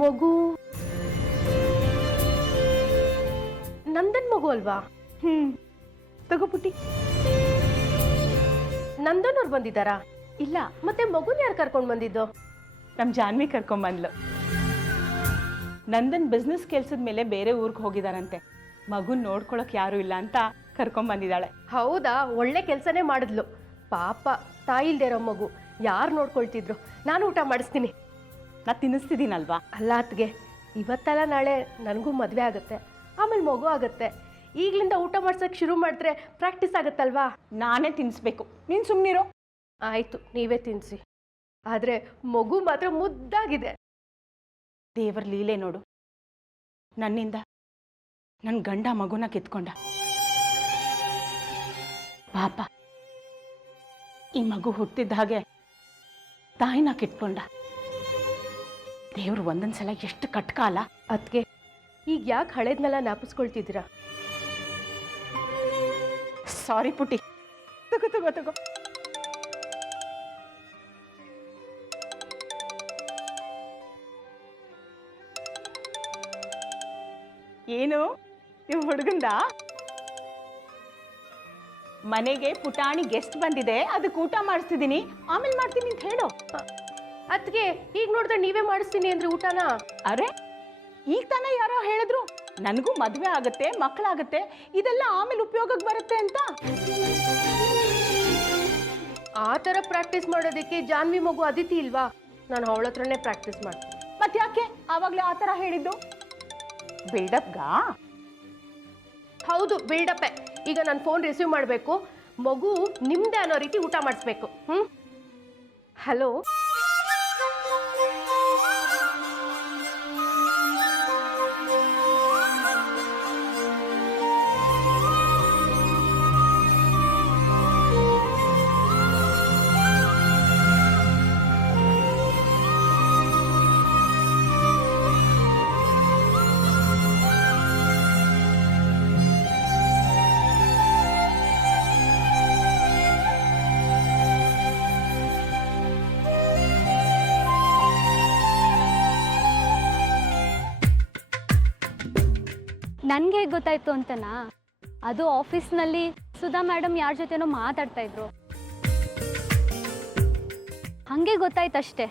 ಮಗು ನಂದನ್ ಮಗು ಅಲ್ವಾ? ತಗೋ ಪುಟ್ಟಿ. ನಂದನ್ ಅವ್ರು ಬಂದಿದ್ದಾರಾ? ಇಲ್ಲ. ಮತ್ತೆ ಮಗುನ ಯಾರು ಕರ್ಕೊಂಡು ಬಂದಿದ್ದು? ನಮ್ಮ ಜಾನ್ವಿ ಕರ್ಕೊಂಬಂದ್ಲು. ನಂದನ್ ಬಿಸ್ನೆಸ್ ಕೆಲ್ಸದ ಮೇಲೆ ಬೇರೆ ಊರಿಗೆ ಹೋಗಿದಾರಂತೆ. ಮಗುನ್ ನೋಡ್ಕೊಳಕ್ ಯಾರು ಇಲ್ಲ ಅಂತ ಕರ್ಕೊಂಬಂದಿದ್ದಾಳೆ. ಹೌದಾ? ಒಳ್ಳೆ ಕೆಲಸನೇ ಮಾಡಿದ್ಲು. ಪಾಪ ತಾಯಿ ಇಲ್ದೇ ಇರೋ ಮಗು ಯಾರು ನೋಡ್ಕೊಳ್ತಿದ್ರು. ನಾನು ಊಟ ಮಾಡಿಸ್ತೀನಿ. ನಾ ತಿನ್ನಿಸ್ತಿದ್ದೀನಲ್ವಾ? ಅಲ್ಲ ಅತ್ಗೆ, ಇವತ್ತಲ್ಲ ನಾಳೆ ನನಗೂ ಮದುವೆ ಆಗುತ್ತೆ, ಆಮೇಲೆ ಮಗು ಆಗುತ್ತೆ. ಈಗಲಿಂದ ಊಟ ಮಾಡ್ಸೋಕೆ ಶುರು ಮಾಡಿದ್ರೆ ಪ್ರಾಕ್ಟೀಸ್ ಆಗುತ್ತಲ್ವಾ? ನಾನೇ ತಿನ್ನಿಸ್ಬೇಕು, ನೀನು ಸುಮ್ಮನಿರೋ. ಆಯಿತು, ನೀವೇ ತಿನ್ನಿಸಿ. ಆದರೆ ಮಗು ಮಾತ್ರ ಮುದ್ದಾಗಿದೆ. ದೇವರ ಲೀಲೆ ನೋಡು, ನನ್ನಿಂದ ನನ್ನ ಗಂಡ ಮಗುನ ಕಿತ್ಕೊಂಡ. ಪಾಪ, ಈ ಮಗು ಹುಟ್ಟಿದ ಹಾಗೆ ತಾಯಿನ ಕಿತ್ಕೊಂಡ. ದೇವ್ರು ಒಂದೊಂದ್ಸಲ ಎಷ್ಟು ಕಟ್ಕಾಲ. ಅದಕ್ಕೆ ಈಗ ಯಾಕೆ ಹಳೇದ್ನೆಲ್ಲ ಜ್ಞಾಪಿಸ್ಕೊಳ್ತಿದ್ದೀರಾ? ಸಾರಿ ಪುಟ್ಟಿ. ತಗೋ ತಗೋ ತಗೋ. ಏನು ನೀವು ಹುಡುಗಂದ? ಮನೆಗೆ ಪುಟಾಣಿ ಗೆಸ್ಟ್ ಬಂದಿದೆ, ಅದಕ್ಕೆ ಊಟ ಮಾಡಿಸ್ತಿದ್ದೀನಿ, ಆಮೇಲೆ ಮಾಡ್ತೀನಿ ಅಂತ ಹೇಳು. ಅದಕ್ಕೆ ಈಗ ನೋಡಿದ್ರೆ ನೀವೇ ಮಾಡಿಸ್ತೀನಿ ಅಂದ್ರೆ ಊಟನ? ಅರೆ, ಈಗ ತಾನೇ ಯಾರೋ ಹೇಳಿದ್ರು ನನಗೂ ಮದುವೆ ಆಗುತ್ತೆ, ಮಕ್ಕಳಾಗತ್ತೆ, ಇದೆಲ್ಲ ಆಮೇಲೆ ಉಪಯೋಗಕ್ಕೆ ಬರುತ್ತೆ ಅಂತ. ಆ ಥರ ಪ್ರಾಕ್ಟೀಸ್ ಮಾಡೋದಕ್ಕೆ ಜಾನ್ವಿ ಮಗು ಅದಿತಿ ಇಲ್ವಾ? ನಾನು ಅವಳ ಹತ್ರನೇ ಪ್ರಾಕ್ಟೀಸ್ ಮಾಡ್ತೀನಿ. ಮತ್ತೆ ಯಾಕೆ ಆವಾಗಲೇ ಆ ಥರ ಹೇಳಿದ್ದು? ಬಿಲ್ಡಪ್ಗಾ? ಹೌದು, ಬಿಲ್ಡಪ್ಪೆ. ಈಗ ನಾನು ಫೋನ್ ರಿಸೀವ್ ಮಾಡಬೇಕು, ಮಗು ನಿಮ್ದೆ ಅನ್ನೋ ರೀತಿ ಊಟ ಮಾಡಿಸ್ಬೇಕು. ಹಲೋ, ನನಗೆ ಹೇಗೆ ಗೊತ್ತಾಯ್ತು ಅಂತನಾ? ಅದು ಆಫೀಸ್ನಲ್ಲಿ ಸುಧಾ ಮೇಡಮ್ ಯಾರ ಜೊತೆನೋ ಮಾತಾಡ್ತಾ ಇದ್ರು, ಹಾಗೆ ಗೊತ್ತಾಯ್ತಷ್ಟೇ.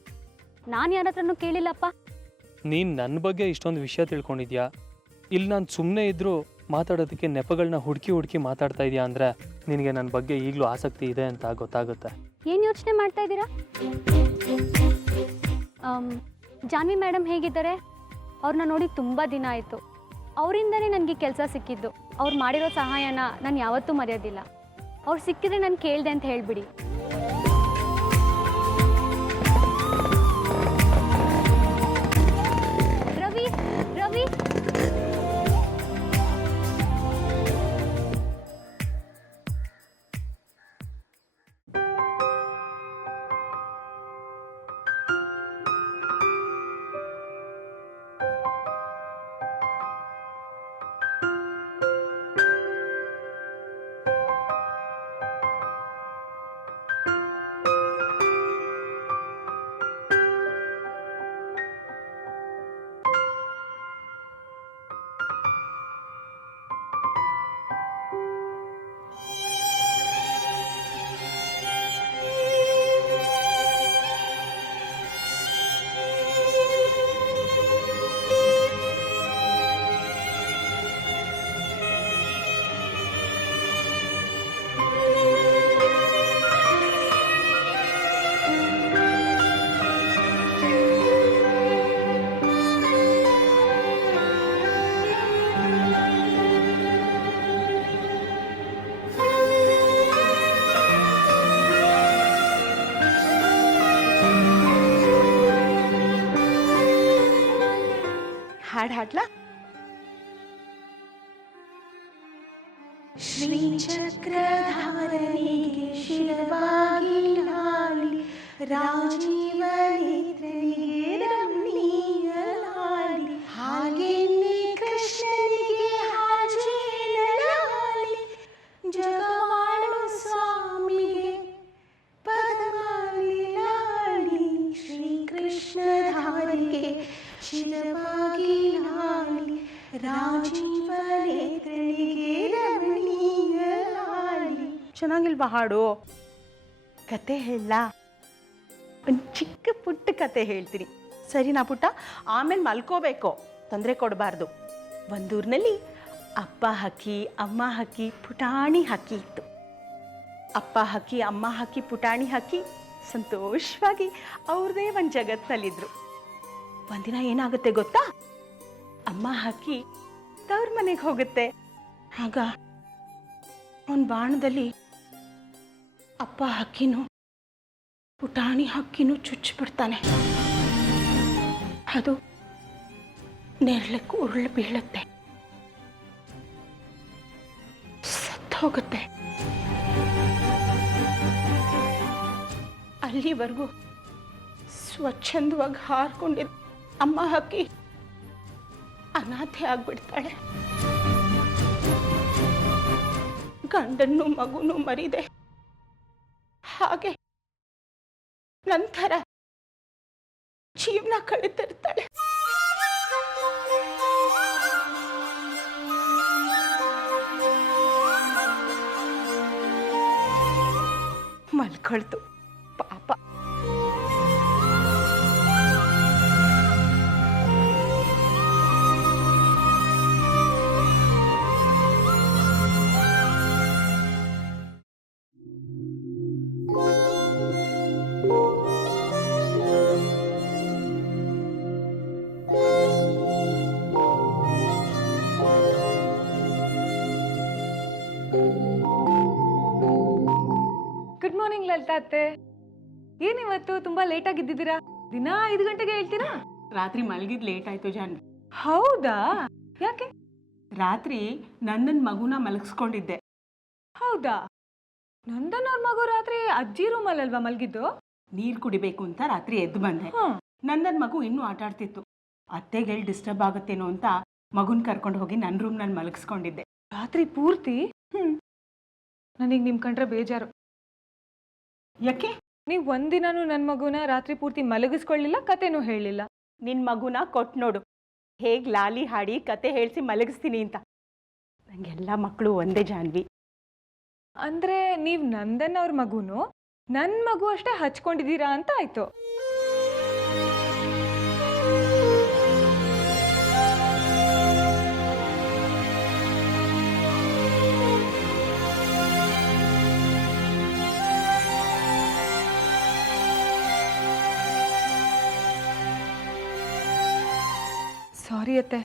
ನಾನು ಯಾರ ಹತ್ರನೂ ಕೇಳಿಲ್ಲಪ್ಪ. ನೀನು ನನ್ನ ಬಗ್ಗೆ ಇಷ್ಟೊಂದು ವಿಷಯ ತಿಳ್ಕೊಂಡಿದ್ಯಾ? ಇಲ್ಲಿ ನಾನು ಸುಮ್ಮನೆ ಇದ್ದರೂ ಮಾತಾಡೋದಕ್ಕೆ ನೆಪಗಳನ್ನ ಹುಡುಕಿ ಮಾತಾಡ್ತಾ ಇದೆಯಾ ಅಂದರೆ ನಿನಗೆ ನನ್ನ ಬಗ್ಗೆ ಈಗಲೂ ಆಸಕ್ತಿ ಇದೆ ಅಂತ ಗೊತ್ತಾಗುತ್ತೆ. ಏನು ಯೋಚನೆ ಮಾಡ್ತಾ ಇದ್ದೀರಾ? ಜಾನ್ವಿ ಮೇಡಮ್ ಹೇಗಿದ್ದಾರೆ? ಅವ್ರನ್ನ ನೋಡಿ ತುಂಬ ದಿನ ಆಯಿತು. ಅವರಿಂದನೇ ನನಗೆ ಕೆಲಸ ಸಿಕ್ಕಿದ್ದು. ಅವ್ರು ಮಾಡಿರೋ ಸಹಾಯನ ನಾನು ಯಾವತ್ತೂ ಮರೆಯೋದಿಲ್ಲ. ಅವ್ರು ಸಿಕ್ಕಿದ್ರೆ ನಾನು ಕೇಳಿದೆ ಅಂತ ಹೇಳಿಬಿಡಿ. ರವಿ ರವಿ ಹಾಡು ಹಾಡ್ಲಾ? ಶ್ರೀಚಕ್ರಧಾರನಿಗೆ ಶಿರವಾಗಿ ಲಾಲಿ, ರಾಜೀವ ನೇತ್ರನಿಗೆ ರಮಣೀಯ ಲಾಲಿ, ಹಾಗೆನ್ನೇ ಕೃಷ್ಣನಿಗೆ ಹಾಜೇನ ಲಾಲಿ, ಜಗವಾಳು ಸ್ವಾಮಿಗೆ ಪದ್ಮಾಲಿ ಲಾಲಿ. ಶ್ರೀಕೃಷ್ಣಧಾರಿಗೆ ಶಿರ ಚೆನ್ನಾಗಿಲ್ವಾ ಹಾಡು? ಕತೆ ಹೇಳಲಾ? ಒಂದು ಚಿಕ್ಕ ಪುಟ್ಟ ಕತೆ ಹೇಳ್ತೀನಿ, ಸರಿನಾ ಪುಟ್ಟ? ಆಮೇಲೆ ಮಲ್ಕೋಬೇಕು, ತೊಂದರೆ ಕೊಡಬಾರ್ದು. ಒಂದೂರಿನಲ್ಲಿ ಅಪ್ಪ ಹಕ್ಕಿ, ಅಮ್ಮ ಹಕ್ಕಿ, ಪುಟಾಣಿ ಹಕ್ಕಿ ಇತ್ತು. ಅಪ್ಪ ಹಕ್ಕಿ, ಅಮ್ಮ ಹಕ್ಕಿ, ಪುಟಾಣಿ ಹಕ್ಕಿ ಸಂತೋಷವಾಗಿ ಅವ್ರದೇ ಒಂದು ಜಗತ್ತಿನಲ್ಲಿದ್ರು. ಒಂದಿನ ಏನಾಗುತ್ತೆ ಗೊತ್ತಾ? ಅಮ್ಮ ಹಕ್ಕಿ ತವ್ರ ಮನೆಗೆ ಹೋಗುತ್ತೆ. ಆಗ ಅವನ ಬಾಣದಲ್ಲಿ ಅಪ್ಪ ಹಕ್ಕಿನೂ ಪುಟಾಣಿ ಹಕ್ಕಿನೂ ಚುಚ್ಚಿಬಿಡ್ತಾನೆ. ಅದು ನೆರಳಕ್ಕೆ ಉರುಳು ಬೀಳುತ್ತೆ, ಸತ್ತು ಹೋಗುತ್ತೆ. ಅಲ್ಲಿವರೆಗೂ ಸ್ವಚ್ಛಂದವಾಗಿ ಹಾರ್ಕೊಂಡಿದ್ದ ಅಮ್ಮ ಹಕ್ಕಿ ಅನಾಥೆ ಆಗ್ಬಿಡ್ತಾಳೆ. ಗಂಡನ್ನು ಮಗುನು ಮರಿದೆ ಹಾಗೆ ನಂತರ ಜೀವನ ಕಳೀತಿರ್ತಾಳೆ. ಮಲ್ಕೊಳ್ತು ಪಾಪ. ಗುಡ್ ಮಾರ್ನಿಂಗ್ ಲಲಿತಾ ಅತ್ತೆ. ಏನಿವತ್ತು ತುಂಬಾ ಲೇಟ್ ಆಗಿದ್ದೀರಾ? ದಿನ 5 ಗಂಟೆಗೆ ಹೇಳ್ತೀರಾ? ರಾತ್ರಿ ಮಲಗಿದ್ ಲೇಟ್ ಆಯ್ತು ಜಾನ್ವಿ. ಹೌದಾ? ಯಾಕೆ? ರಾತ್ರಿ ನನ್ನ ಮಗುನ ಮಲಗಿಸ್ಕೊಂಡಿದ್ದೆ. ಹೌದಾ? ನಂದನ್ ಅವ್ರ ಮಗು ರಾತ್ರಿ ಅಜ್ಜಿ ರೂಮಲ್ಲಲ್ವಾ ಮಲ್ಗಿದ್ದು? ನೀರ್ ಕುಡಿಬೇಕು ಅಂತ ರಾತ್ರಿ ಎದ್ದು ಬಂದೆ. ನನ್ನ ಮಗು ಇನ್ನೂ ಆಟ ಆಡ್ತಿತ್ತು. ಅತ್ತೆಗೆ ಡಿಸ್ಟರ್ಬ್ ಆಗುತ್ತೇನೋ ಅಂತ ಮಗುನ್ ಕರ್ಕೊಂಡು ಹೋಗಿ ನನ್ನ ರೂಮ್ನಲ್ಲಿ ಮಲಗಿಸ್ಕೊಂಡಿದ್ದೆ. ರಾತ್ರಿ ಪೂರ್ತಿ? ನನಗೆ ನಿಮ್ ಕಂಡ್ರೆ ಬೇಜಾರು. ಯಾಕೆ? ನೀವು ಒಂದಿನೂ ನನ್ನ ಮಗುನ ರಾತ್ರಿ ಪೂರ್ತಿ ಮಲಗಿಸ್ಕೊಳ್ಳಿಲ್ಲ, ಕತೆನೂ ಹೇಳಿಲ್ಲ. ನಿನ್ ಮಗುನ ಕೊಟ್ಟು ನೋಡು, ಹೇಗ್ ಲಾಲಿ ಹಾಡಿ ಕತೆ ಹೇಳ್ಸಿ ಮಲಗಿಸ್ತೀನಿ ಅಂತ. ನಂಗೆಲ್ಲ ಮಕ್ಕಳು ಒಂದೇ ಜಾನ್ವಿ. ಅಂದ್ರೆ ನೀವು ನಂದನ್ ಅವ್ರ ಮಗುನು ನನ್ನ ಮಗು ಅಷ್ಟೇ ಹಚ್ಕೊಂಡಿದ್ದೀರಾ ಅಂತ ಆಯ್ತು. ಸಾರಿ ಅತ್ತೆ,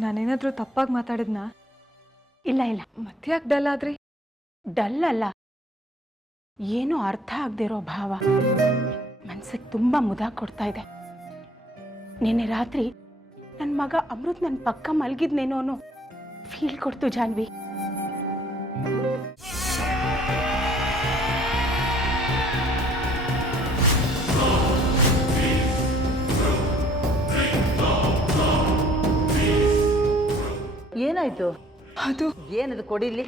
ನಾನೇನಾದ್ರೂ ತಪ್ಪಾಗಿ ಮಾತಾಡಿದ್ನಾ? ಇಲ್ಲ ಇಲ್ಲ, ಮತ್ತೆ ಯಾಕೆ ಡಲ್ ಆದ್ರಿ? ಡಲ್ ಅಲ್ಲ, ಏನೋ ಅರ್ಥ ಆಗದೆ ಇರೋ ಭಾವ ಮನ್ಸಿಗೆ ತುಂಬಾ ಮುದ ಕೊಡ್ತಾ ಇದೆ. ನಿನ್ನೆ ರಾತ್ರಿ ನನ್ನ ಮಗ ಅಮೃತ್ ನನ್ನ ಪಕ್ಕ ಮಲಗಿದ್ನೇನೋ ಅನ್ನೋ ಫೀಲ್ ಕೊಡ್ತು ಜಾನ್ವಿ. ಏನಾಯ್ತು? ಅದು ಏನದು ಕೊಡಿಲಿ?